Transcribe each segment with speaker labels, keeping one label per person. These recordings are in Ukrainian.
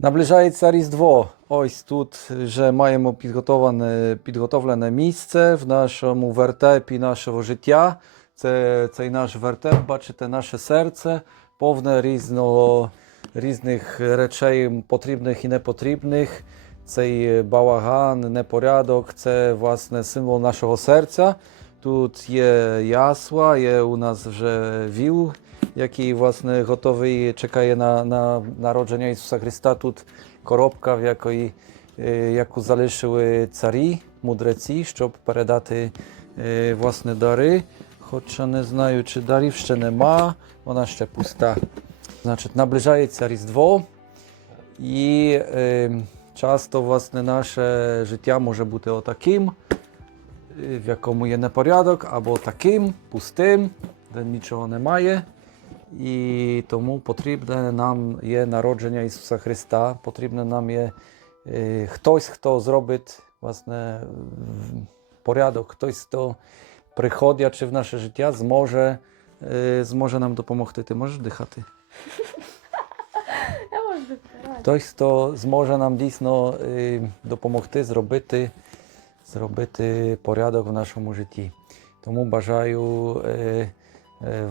Speaker 1: Наближається Різдво. Ось тут вже маємо підготовлене, підготовлене місце в нашому вертепі нашого життя. Це цей наш вертеп, бачите, наше серце повне різного, різних речей потрібних і непотрібних. Цей балаган, непорядок це власне символ нашого серця. Тут є ясла, є у нас вже віл, який власне готовий, чекає на, на народження Ісуса Христа. Тут коробка, в якої, яку залишили царі, мудреці, щоб передати власне дари. Хоча не знаю, чи дарів ще нема, вона ще пуста. Значить, наближається Різдво, і часто власне наше життя може бути отаким, в якому є непорядок, або таким, пустим, де нічого немає. І тому потрібне нам є народження Ісуса Христа, потрібне нам є е, хтось, хто зробить власне порядок, хтось, хто приходячи в наше життя, зможе, е, зможе нам допомогти. Ти можеш дихати?
Speaker 2: Я можу допирати.
Speaker 1: Хтось, хто зможе нам дійсно е, допомогти зробити, зробити порядок в нашому житті. Тому бажаю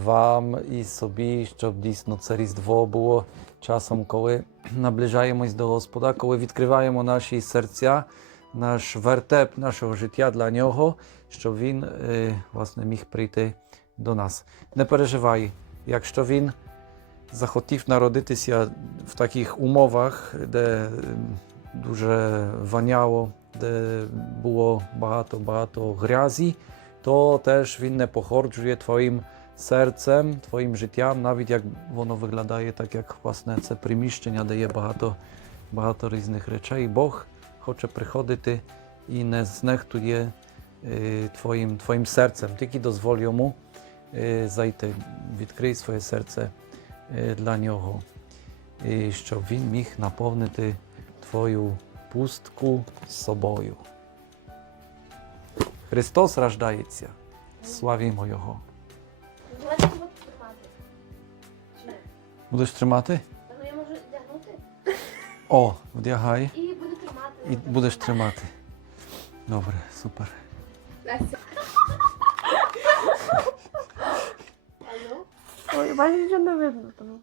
Speaker 1: вам і собі, щоб дійсно це Різдво було часом, коли наближаємось до Господа, коли відкриваємо наші серця, наш вертеп нашого життя для нього, щоб він е, власне міг прийти до нас. Не переживай, якщо він захотів народитися в таких умовах, де ем, дуже воняло, де було багато-багато грязі, то теж він не походжує твоїм серцем, твоїм життям, навіть як воно виглядає, так як власне це приміщення, де є багато, багато різних речей. Бог хоче приходити і не знехтує е, твоїм, твоїм серцем, тільки дозволь йому е, зайти, відкрий своє серце е, для нього, і щоб він міг наповнити твою пустку собою. Христос рождається. Славімо Його.
Speaker 2: Давайте буду тримати. Чи ні?
Speaker 1: Будеш тримати?
Speaker 2: Та ну я можу вдягнути
Speaker 1: О, вдягай
Speaker 2: і буду тримати.
Speaker 1: і будеш тримати. Добре, супер.
Speaker 2: Настя. Алло? Ой, бачиш, що не видно тому.